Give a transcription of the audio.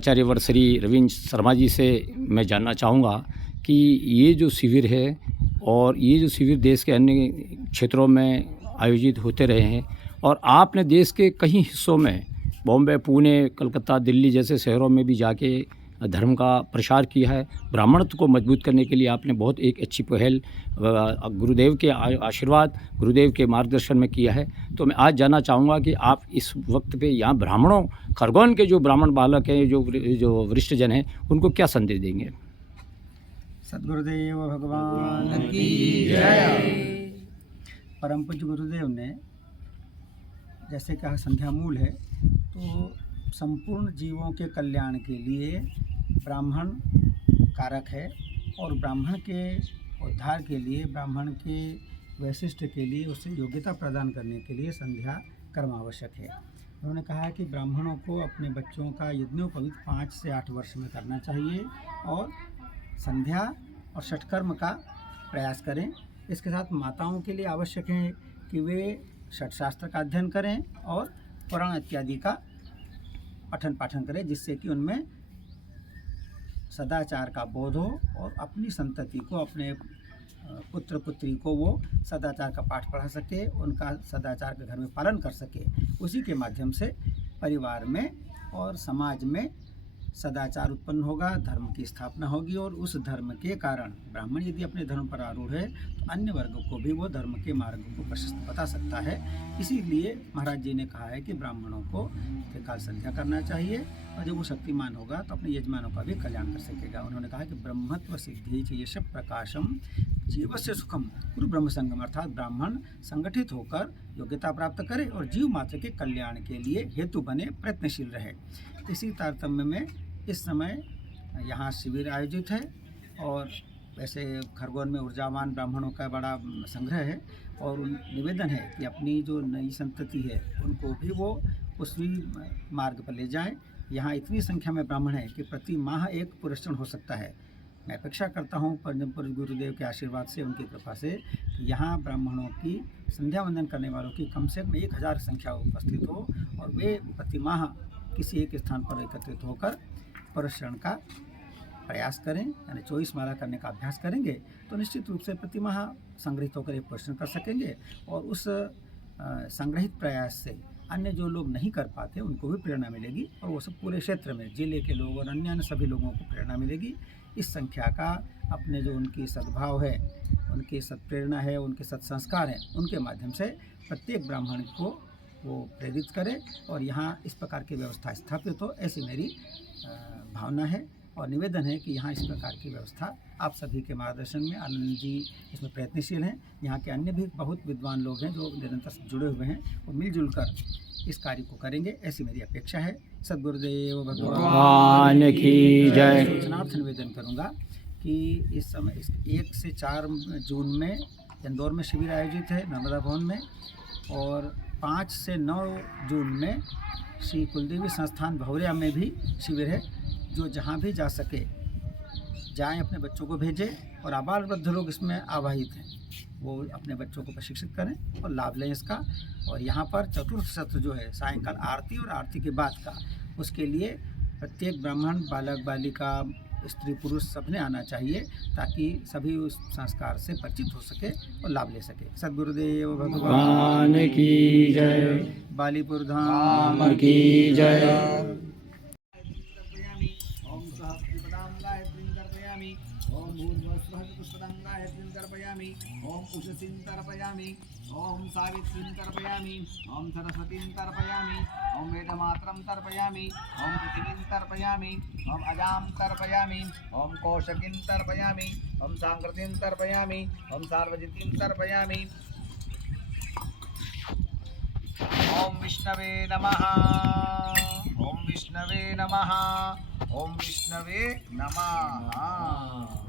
आचार्यवर श्री रविंद्र शर्मा जी से मैं जानना चाहूँगा कि ये जो शिविर है और ये जो शिविर देश के अन्य क्षेत्रों में आयोजित होते रहे हैं और आपने देश के कई हिस्सों में बॉम्बे, पुणे, कलकत्ता, दिल्ली जैसे शहरों में भी जाके धर्म का प्रसार किया है। ब्राह्मणत्व को मजबूत करने के लिए आपने बहुत एक अच्छी पहल गुरुदेव के आशीर्वाद, गुरुदेव के मार्गदर्शन में किया है। तो मैं आज जानना चाहूँगा कि आप इस वक्त पे यहाँ ब्राह्मणों, खरगोन के जो ब्राह्मण बालक हैं, जो वरिष्ठ जन हैं, उनको क्या संदेश देंगे? सद्गुरुदेव भगवान की जय। परम पूज्य गुरुदेव ने जैसे कहा संध्या मूल है, तो संपूर्ण जीवों के कल्याण के लिए ब्राह्मण कारक है और ब्राह्मण के उद्धार के लिए, ब्राह्मण के वैशिष्ट के लिए, उसे योग्यता प्रदान करने के लिए संध्या कर्म आवश्यक है। उन्होंने कहा कि ब्राह्मणों को अपने बच्चों का यज्ञोपवीत 5 से 8 वर्ष में करना चाहिए और संध्या और षटकर्म का प्रयास करें। इसके साथ माताओं के लिए आवश्यक है कि वे षटशास्त्र का अध्ययन करें और पुराण इत्यादि का पठन पाठन करें, जिससे कि उनमें सदाचार का बोध हो और अपनी संतति को, अपने पुत्र पुत्री को वो सदाचार का पाठ पढ़ा सके, उनका सदाचार के घर में पालन कर सके। उसी के माध्यम से परिवार में और समाज में सदाचार उत्पन्न होगा, धर्म की स्थापना होगी और उस धर्म के कारण ब्राह्मण यदि अपने धर्म पर आरूढ़ है तो अन्य वर्गों को भी वो धर्म के मार्ग को प्रशस्त बता सकता है। इसीलिए महाराज जी ने कहा है कि ब्राह्मणों को त्रिकाल संध्या करना चाहिए और जब वो शक्तिमान होगा तो अपने यजमानों का भी कल्याण कर सकेगा। उन्होंने कहा कि ब्रह्मत्व सिद्धि यश प्रकाशम जीवस्य सुखम गुरु ब्रह्म संगम, अर्थात ब्राह्मण संगठित होकर योग्यता प्राप्त करे और जीव मात्र के कल्याण के लिए हेतु बने, प्रयत्नशील रहे। इसी तारतम्य में इस समय यहाँ शिविर आयोजित है और वैसे खरगोन में ऊर्जावान ब्राह्मणों का बड़ा संग्रह है और निवेदन है कि अपनी जो नई संतति है उनको भी वो उसी मार्ग पर ले जाएं। यहाँ इतनी संख्या में ब्राह्मण है कि प्रति माह एक पुरस्कार हो सकता है। मैं अपेक्षा करता हूँ परम पूज्य गुरुदेव के आशीर्वाद से, उनकी कृपा से, कि यहाँ ब्राह्मणों की संध्या वंदन करने वालों की कम से कम 1000 संख्या उपस्थित हो और वे प्रति माह किसी एक स्थान पर एकत्रित होकर पुरस्कार का प्रयास करें, यानी 24 माला करने का अभ्यास करेंगे तो निश्चित रूप से प्रति माह संग्रहित होकर एक पुरस्कार कर सकेंगे और उस संग्रहित प्रयास से अन्य जो लोग नहीं कर पाते उनको भी प्रेरणा मिलेगी और वो सब पूरे क्षेत्र में जिले के लोग और अन्य सभी लोगों को प्रेरणा मिलेगी। इस संख्या का अपने जो उनकी सद्भाव है, उनकी सत्प्रेरणा है, उनके सत्संस्कार हैं, उनके माध्यम से प्रत्येक ब्राह्मण को वो प्रेरित करे और यहाँ इस प्रकार की व्यवस्था स्थापित हो, ऐसी मेरी भावना है और निवेदन है कि यहाँ इस प्रकार की व्यवस्था आप सभी के मार्गदर्शन में, आनंद जी इसमें प्रयत्नशील हैं, यहाँ के अन्य भी बहुत विद्वान लोग हैं जो निरंतर जुड़े हुए हैं, वो मिलजुल कर इस कार्य को करेंगे, ऐसी मेरी अपेक्षा है। सद्गुरुदेव भगवान की जय। सूचनार्थ निवेदन करूँगा कि इस समय 1 से 4 जून में इंदौर में शिविर आयोजित है नर्मदा भवन में और 5 से 9 जून में श्री कुलदेवी संस्थान भौरिया में भी शिविर है। जो जहाँ भी जा सके जाएं, अपने बच्चों को भेजें और आबाल वृद्ध लोग इसमें आवाहित हैं, वो अपने बच्चों को प्रशिक्षित करें और लाभ लें इसका। और यहाँ पर चतुर्थ सत्र जो है सायंकाल आरती और आरती के बाद का, उसके लिए प्रत्येक ब्राह्मण, बालक, बालिका, स्त्री, पुरुष सबने आना चाहिए ताकि सभी उस संस्कार से परिचित हो सके और लाभ ले सके। सद्गुरुदेव भगवान की जय। बालीपुर धाम की जय। ओम भूर्भुवस्सुः पुष्पदं गायत्रीं तर्पयामि, ओम उषसीं तर्पयामि, ओम सावित्रीं तर्पयामि, ओम सरस्वतीं तर्पयामि, ओम वेदमात्रं तर्पयामि, ओम पृथिवीं तर्पयामि, ओम अजां तर्पयामि, ओम कौशकीं तर्पयामि, ओम सांकृतिं तर्पयामि, ओम सार्वजितीं तर्पयामि। ओम विष्णवे नमः, ओम विष्णवे नमः, ओम विष्णवे नमः।